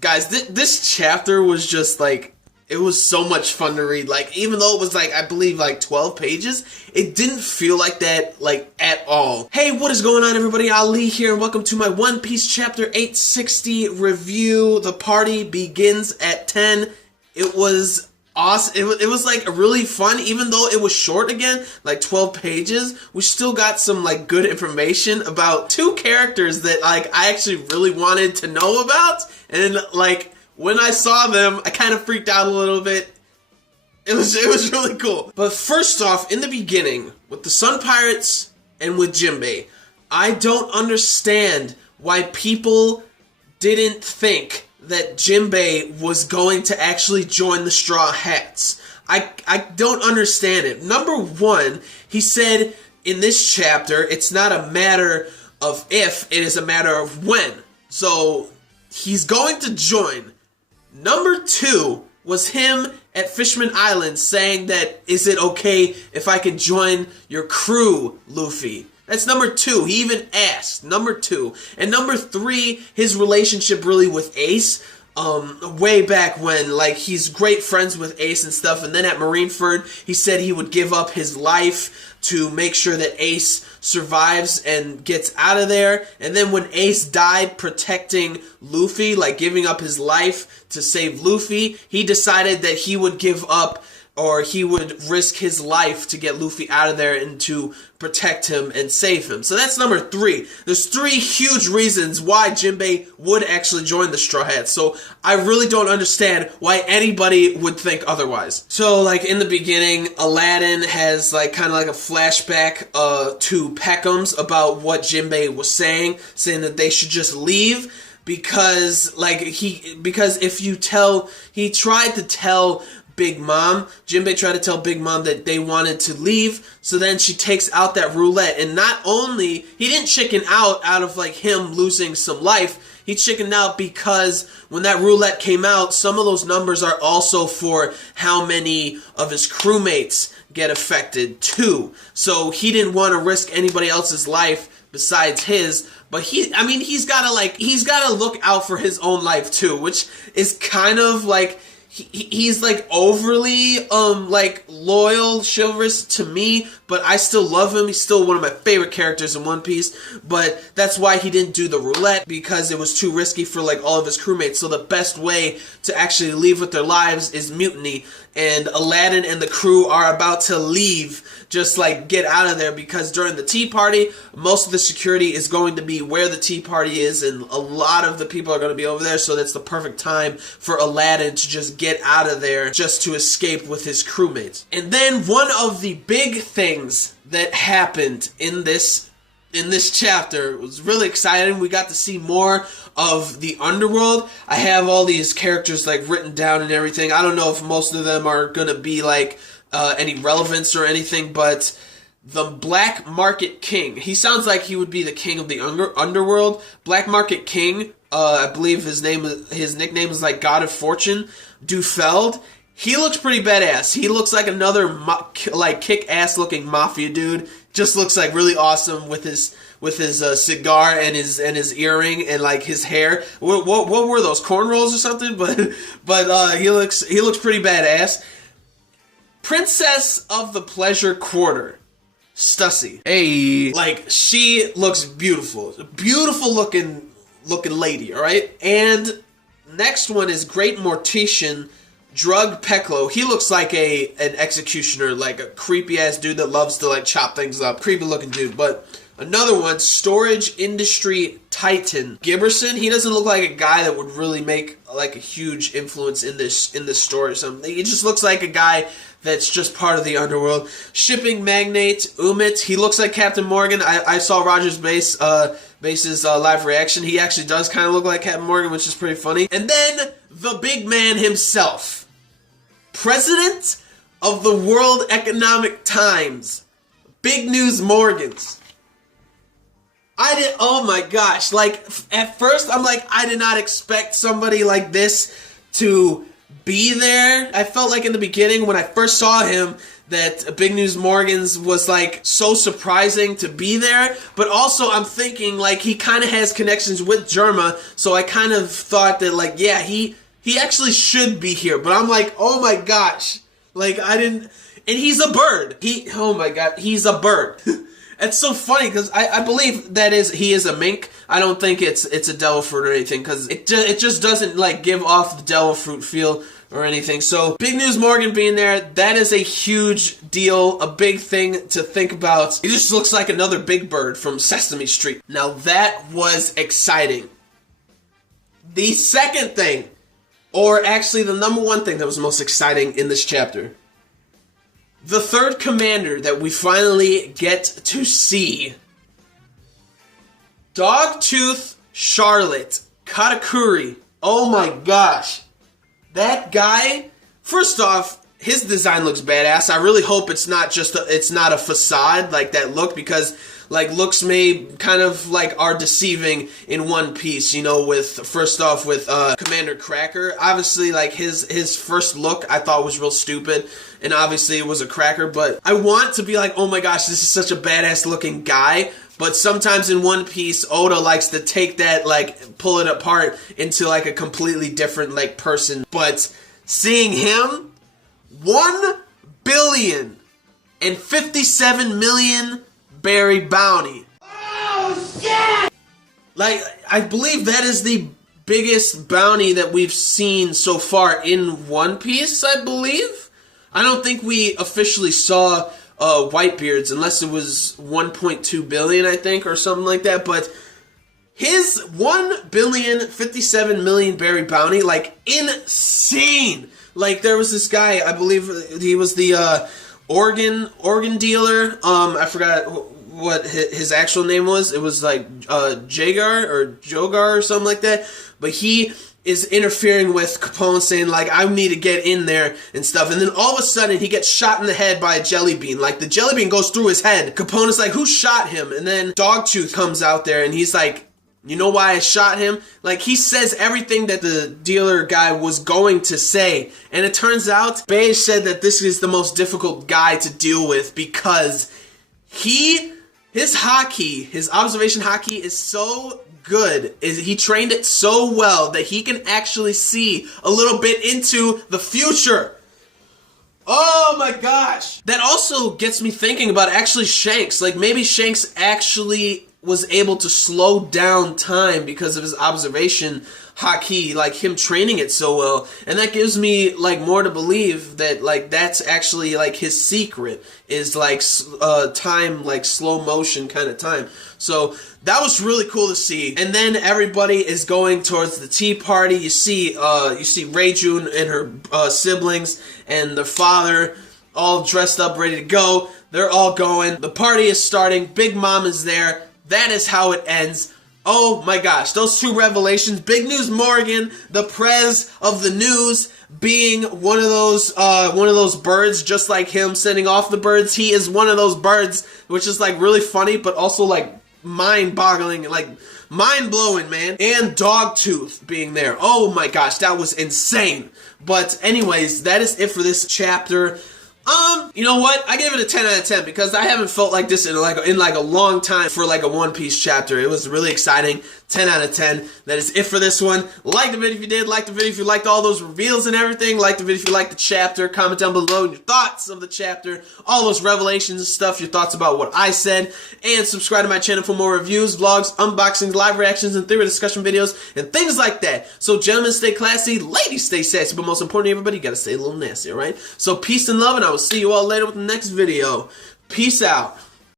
Guys, this chapter was just like, it was so much fun to read. Like, even though it was like, I believe like 12 pages, it didn't feel like that, like, at all. Hey, what is going on, everybody? Ali here, and welcome to my One Piece chapter 860 review. The party begins at 10. It was awesome. It was like really fun, even though it was short again, like 12 pages. We still got some like good information about two characters that like I actually really wanted to know about, and like when I saw them, I kind of freaked out a little bit. It was really cool. But first off, in the beginning, with the Sun Pirates and with Jinbei, I don't understand why people didn't think that Jinbei was going to actually join the Straw Hats. I don't understand it. Number one, he said in this chapter, it's not a matter of if, it is a matter of when. So he's going to join. Number two was him at Fishman Island saying that, is it okay if I can join your crew, Luffy? That's number two. He even asked. Number two. And number three, his relationship really with Ace. Way back when, like, he's great friends with Ace and stuff, and then at Marineford, he said he would give up his life to make sure that Ace survives and gets out of there. And then when Ace died protecting Luffy, like giving up his life to save Luffy, he decided that he would give up, or he would risk his life to get Luffy out of there and to protect him and save him. So that's number three. There's three huge reasons why Jinbei would actually join the Straw Hats. So I really don't understand why anybody would think otherwise. So like in the beginning, Aladdin has like kind of like a flashback to Peckham's about what Jinbei was saying that they should just leave. Because if you tell, he tried to tell Big Mom, Jinbei tried to tell Big Mom that they wanted to leave, so then she takes out that roulette, and not only, he didn't chicken out of like him losing some life, he chickened out because when that roulette came out, some of those numbers are also for how many of his crewmates get affected too. So he didn't want to risk anybody else's life besides his, but he's gotta look out for his own life too, which is kind of like, he's like overly like loyal, chivalrous to me, but I still love him. He's still one of my favorite characters in One Piece, but that's why he didn't do the roulette, because it was too risky for like all of his crewmates. So the best way to actually leave with their lives is mutiny, and Aladdin and the crew are about to leave, just like get out of there, because during the tea party, most of the security is going to be where the tea party is, and a lot of the people are going to be over there, so that's the perfect time for Aladdin to just get out of there, just to escape with his crewmates. And then one of the big things that happened in this chapter was really exciting. We got to see more of the underworld. I have all these characters like written down and everything. I don't know if most of them are going to be like any relevance or anything, but the Black Market King, he sounds like he would be the king of the underworld. Black Market King, I believe his nickname is like God of Fortune, Dufeld. He looks pretty badass. He looks like another like kick-ass looking mafia dude. Just looks like really awesome with his cigar and his earring and like his hair. What were those, cornrows or something? But he looks pretty badass. Princess of the Pleasure Quarter, Stussy. Hey, like she looks beautiful, beautiful looking lady. All right, and next one is Great Mortician Drug Peklo. He looks like an executioner, like a creepy ass dude that loves to like chop things up. Creepy looking dude. But another one, Storage Industry Titan Giberson. He doesn't look like a guy that would really make like a huge influence in this store or something. He just looks like a guy that's just part of the underworld. Shipping Magnate Umit. He looks like Captain Morgan. I saw Roger's Base's live reaction. He actually does kind of look like Captain Morgan, which is pretty funny. And then the big man himself, President of the World Economic Times, Big News Morgans. Oh my gosh, like, at first I'm like, I did not expect somebody like this to be there. I felt like in the beginning when I first saw him that Big News Morgan's was like so surprising to be there, but also I'm thinking like he kind of has connections with Germa, so I kind of thought that like, yeah, he actually should be here, but I'm like, oh my gosh, like I didn't, and he's a bird. Oh my god, he's a bird. It's so funny because I believe he is a mink. I don't think it's a devil fruit or anything because it just doesn't like give off the devil fruit feel or anything. So Big News Morgan being there, that is a huge deal, a big thing to think about. He just looks like another big bird from Sesame Street. Now that was exciting. The second thing, or actually the number one thing that was most exciting in this chapter, the third commander that we finally get to see. Dogtooth Charlotte Katakuri. Oh my gosh. That guy, first off, his design looks badass. I really hope it's not a facade like that look, because like looks may kind of like are deceiving in One Piece, you know, first off with Commander Cracker. Obviously like his first look I thought was real stupid, and obviously it was a cracker, but I want to be like, oh my gosh, this is such a badass looking guy. But sometimes in One Piece, Oda likes to take that, like, pull it apart into, like, a completely different, like, person. But seeing him, 1,057,000,000 berry bounty. Oh, shit! Like, I believe that is the biggest bounty that we've seen so far in One Piece, I believe. I don't think we officially saw Whitebeard's, unless it was 1.2 billion, I think, or something like that. But his 1,057,000,000 berry bounty, like, insane. Like, there was this guy, I believe he was the organ dealer. I forgot what his actual name was. It was like Jagar or Jogar or something like that. But he is interfering with Capone, saying like, I need to get in there and stuff, and then all of a sudden he gets shot in the head by a jelly bean. Like, the jelly bean goes through his head. Capone is like, who shot him? And then Dogtooth comes out there and he's like, you know why I shot him? Like, he says everything that the dealer guy was going to say, and it turns out Beige said that this is the most difficult guy to deal with because his observation haki is so good, he trained it so well that he can actually see a little bit into the future. Oh my gosh. That also gets me thinking about actually Shanks. Like, maybe Shanks actually was able to slow down time because of his observation haki, like him training it so well, and that gives me like more to believe that like that's actually like his secret is like time, like slow motion kind of time. So that was really cool to see. And then everybody is going towards the tea party. You see Reijun and her siblings and their father all dressed up, ready to go. They're all going. The party is starting. Big Mom is there. That is how it ends. Oh my gosh, those two revelations. Big News Morgan, the prez of the news, being one of those birds, just like him sending off the birds. He is one of those birds, which is like really funny, but also like mind-boggling, like mind-blowing, man. And Dogtooth being there. Oh my gosh, that was insane. But anyways, that is it for this chapter. You know what? I gave it a 10 out of 10 because I haven't felt like this in like a long time for like a One Piece chapter. It was really exciting. 10 out of 10. That is it for this one. Like the video if you did. Like the video if you liked all those reveals and everything. Like the video if you liked the chapter. Comment down below your thoughts of the chapter. All those revelations and stuff. Your thoughts about what I said. And subscribe to my channel for more reviews, vlogs, unboxings, live reactions, and theory discussion videos, and things like that. So gentlemen, stay classy. Ladies, stay sassy. But most importantly, everybody, you gotta stay a little nasty, alright? So peace and love, and I will see you all later with the next video. Peace out.